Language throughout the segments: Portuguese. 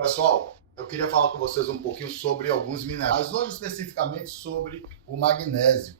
Pessoal, eu queria falar com vocês um pouquinho sobre alguns minerais, hoje especificamente sobre o magnésio.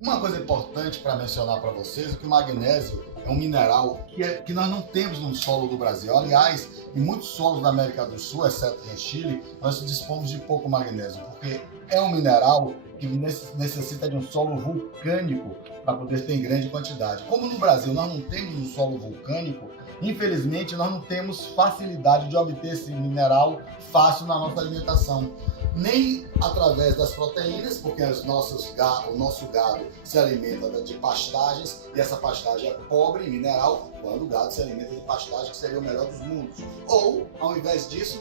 Uma coisa importante para mencionar para vocês é que o magnésio é um mineral que nós não temos no solo do Brasil. Aliás, em muitos solos da América do Sul, exceto em Chile, nós dispomos de pouco magnésio, porque é um mineral que necessita de um solo vulcânico para poder ter em grande quantidade. Como no Brasil nós não temos um solo vulcânico, infelizmente nós não temos facilidade de obter esse mineral fácil na nossa alimentação. Nem através das proteínas, porque o nosso gado se alimenta de pastagens e essa pastagem é pobre em mineral, quando o gado se alimenta de pastagem, que seria o melhor dos mundos. Ou, ao invés disso,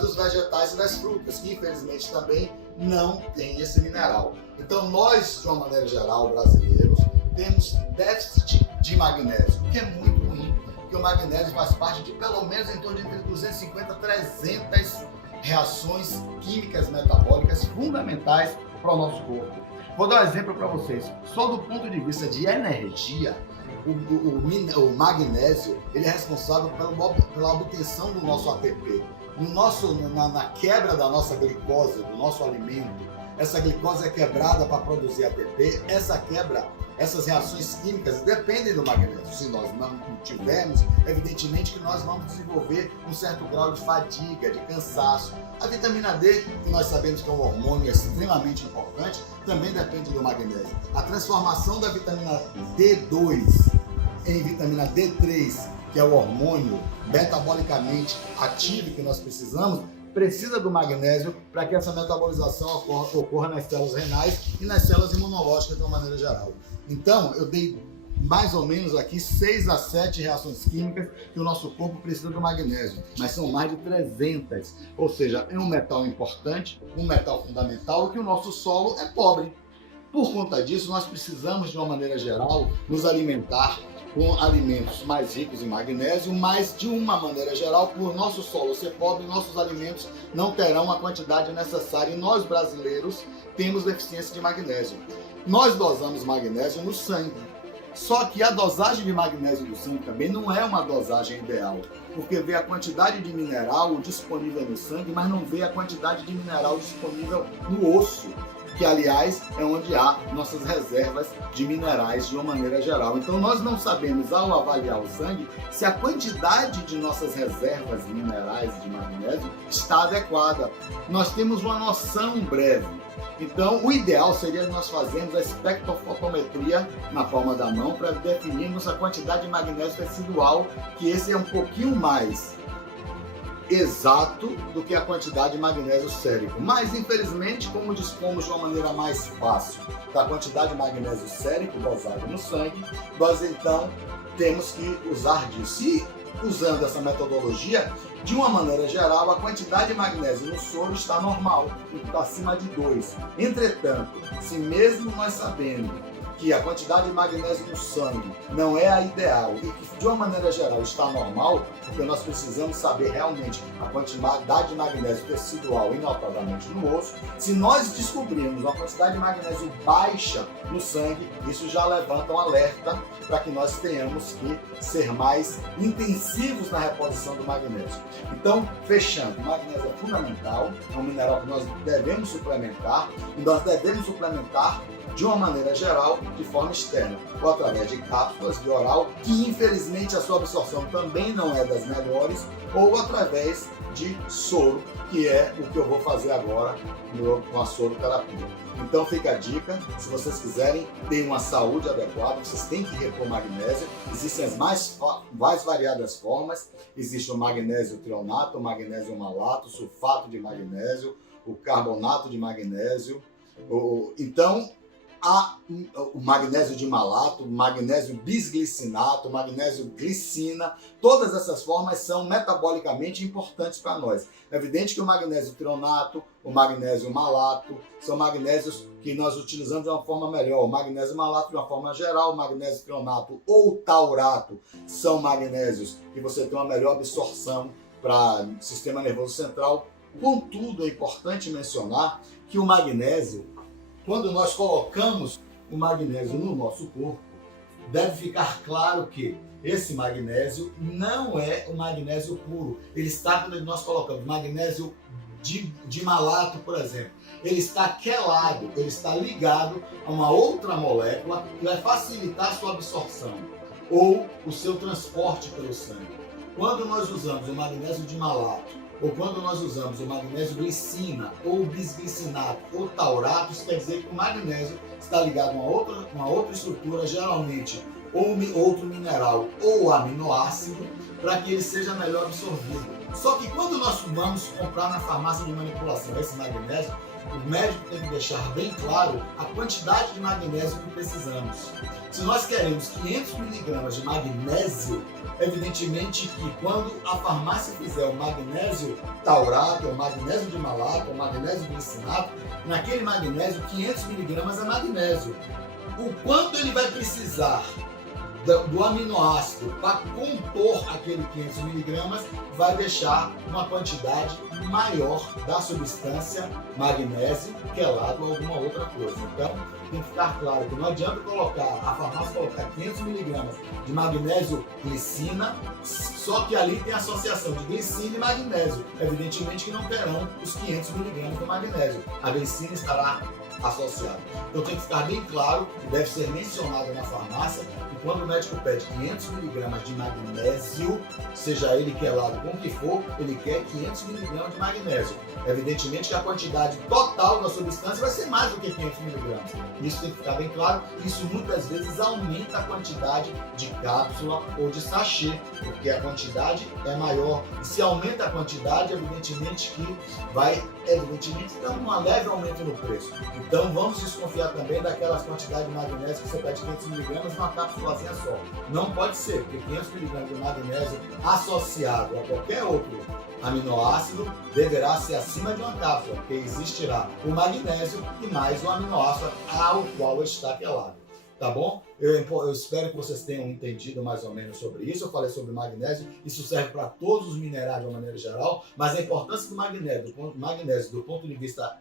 dos vegetais e das frutas, que infelizmente também não tem esse mineral. Então nós, de uma maneira geral, brasileiros, temos déficit de magnésio, o que é muito ruim, porque o magnésio faz parte de pelo menos em torno de entre 250 e 300 reações químicas metabólicas fundamentais para o nosso corpo. Vou dar um exemplo para vocês. Só do ponto de vista de energia, o magnésio ele é responsável pela obtenção do nosso ATP. Na quebra da nossa glicose, do nosso alimento, essa glicose é quebrada para produzir ATP. Essas reações químicas dependem do magnésio. Se nós não tivermos, evidentemente que nós vamos desenvolver um certo grau de fadiga, de cansaço. A vitamina D, que nós sabemos que é um hormônio extremamente importante, também depende do magnésio. A transformação da vitamina D2 em vitamina D3, que é o hormônio metabolicamente ativo que nós precisamos, precisa do magnésio para que essa metabolização ocorra nas células renais e nas células imunológicas de uma maneira geral. Então, eu dei mais ou menos aqui 6 a 7 reações químicas que o nosso corpo precisa do magnésio, mas são mais de 300. Ou seja, é um metal importante, um metal fundamental, que o nosso solo é pobre. Por conta disso, nós precisamos, de uma maneira geral, nos alimentar com alimentos mais ricos em magnésio, mas de uma maneira geral, por nosso solo ser pobre, nossos alimentos não terão a quantidade necessária e nós brasileiros temos deficiência de magnésio. Nós dosamos magnésio no sangue, só que a dosagem de magnésio do sangue também não é uma dosagem ideal, porque vê a quantidade de mineral disponível no sangue, mas não vê a quantidade de mineral disponível no osso, que aliás é onde há nossas reservas de minerais de uma maneira geral. Então nós não sabemos, ao avaliar o sangue, se a quantidade de nossas reservas minerais de magnésio está adequada. Nós temos uma noção breve. Então o ideal seria nós fazermos a espectrofotometria na palma da mão para definirmos a quantidade de magnésio residual, que esse é um pouquinho mais exato do que a quantidade de magnésio sérico. Mas, infelizmente, como dispomos de uma maneira mais fácil da quantidade de magnésio sérico dosado no sangue, nós então temos que usar disso. E, usando essa metodologia, de uma maneira geral, a quantidade de magnésio no soro está normal, está acima de 2. Entretanto, se mesmo nós sabendo que a quantidade de magnésio no sangue não é a ideal e que de uma maneira geral está normal, porque nós precisamos saber realmente a quantidade de magnésio residual inotadamente no osso. Se nós descobrirmos uma quantidade de magnésio baixa no sangue, isso já levanta um alerta para que nós tenhamos que ser mais intensivos na reposição do magnésio. Então, fechando, o magnésio é fundamental, é um mineral que nós devemos suplementar e nós devemos suplementar de uma maneira geral, de forma externa, ou através de cápsulas de oral, que infelizmente a sua absorção também não é das melhores, ou através de soro, que é o que eu vou fazer agora com a soroterapia. Então fica a dica, se vocês quiserem ter uma saúde adequada, vocês têm que repor magnésio. Existem as mais variadas formas, existe o magnésio trionato, o magnésio malato, o sulfato de magnésio, o carbonato de magnésio. Então, o magnésio de malato, o magnésio bisglicinato, o magnésio glicina, todas essas formas são metabolicamente importantes para nós. É evidente que o magnésio trionato, o magnésio malato, são magnésios que nós utilizamos de uma forma melhor. O magnésio malato de uma forma geral, o magnésio trionato ou taurato são magnésios que você tem uma melhor absorção para o sistema nervoso central. Contudo, é importante mencionar que o magnésio, quando nós colocamos o magnésio no nosso corpo, deve ficar claro que esse magnésio não é o magnésio puro. Ele está, quando nós colocamos magnésio de malato, por exemplo, ele está quelado, ele está ligado a uma outra molécula que vai facilitar a sua absorção ou o seu transporte pelo sangue. Quando nós usamos o magnésio de malato, ou quando nós usamos o magnésio glicina, ou bisglicinato, ou taurato, isso quer dizer que o magnésio está ligado a uma outra estrutura, geralmente ou outro mineral ou aminoácido, para que ele seja melhor absorvido. Só que quando nós vamos comprar na farmácia de manipulação esse magnésio, o médico tem que deixar bem claro a quantidade de magnésio que precisamos. Se nós queremos 500 mg de magnésio, evidentemente que quando a farmácia fizer o magnésio taurato, o magnésio de malato, o magnésio glicinato, naquele magnésio 500 mg é magnésio. O quanto ele vai precisar do aminoácido para compor aquele 500 mg vai deixar uma quantidade maior da substância magnésio quelado ou alguma outra coisa. Então, tem que ficar claro que não adianta a farmácia colocar 500 mg de magnésio glicina, só que ali tem associação de glicina e magnésio. Evidentemente que não terão os 500 mg do magnésio. A glicina estará associada. Então tem que ficar bem claro, e deve ser mencionado na farmácia, que quando o médico pede 500 mg de magnésio, seja ele quelado com o que for, ele quer 500 mg de magnésio. Evidentemente que a quantidade total da substância vai ser mais do que 500 mg. Isso tem que ficar bem claro. Isso muitas vezes aumenta a quantidade de cápsula ou de sachê, porque a quantidade é maior. E se aumenta a quantidade, evidentemente que vai dar um leve aumento no preço. Então vamos desconfiar também daquelas quantidades de magnésio que você pede 500 mg numa cápsulazinha só. Não pode ser, porque 500 mg de magnésio associado a qualquer outro aminoácido deverá ser acima de uma cápsula, porque existirá o magnésio e mais o aminoácido ao qual está quelado. Tá bom? Eu espero que vocês tenham entendido mais ou menos sobre isso. Eu falei sobre magnésio, isso serve para todos os minerais de uma maneira geral, mas a importância do magnésio do ponto de vista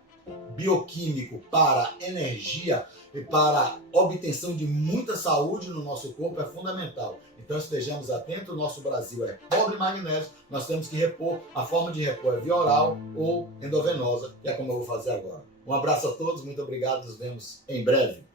bioquímico para energia e para obtenção de muita saúde no nosso corpo é fundamental. Então estejamos atentos, o nosso Brasil é pobre em magnésio, nós temos que repor, a forma de repor é via oral ou endovenosa, que é como eu vou fazer agora. Um abraço a todos, muito obrigado, nos vemos em breve.